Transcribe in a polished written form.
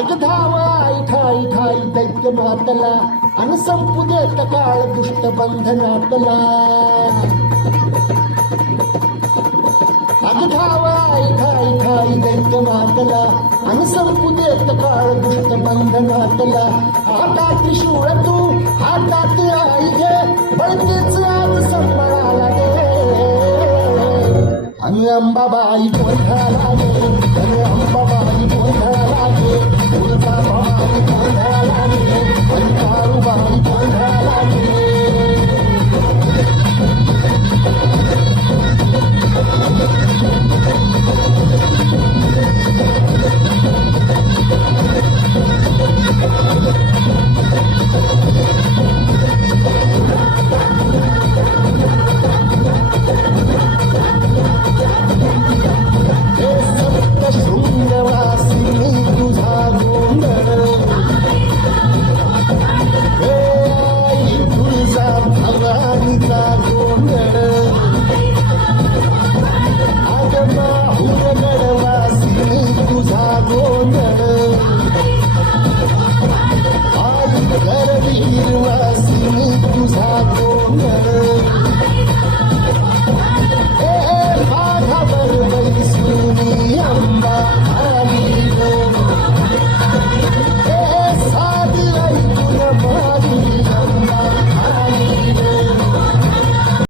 अग धावा ठाई ठाई दैत्य मातला अन संपू देत काळ दुष्ट बंधनातला अग धावा ठाई ठाई दैत्य मातला अन संपू देत काळ दुष्ट बंधनातला हातात त्रिशूळ तू हातात आई घे बळतेच आज संबळाला दे आणि अंबाबाई गोंधळाला गे आणि अंबाबाई गोंधळाला गे तुळजाभवानी गोंधळाला गे आणि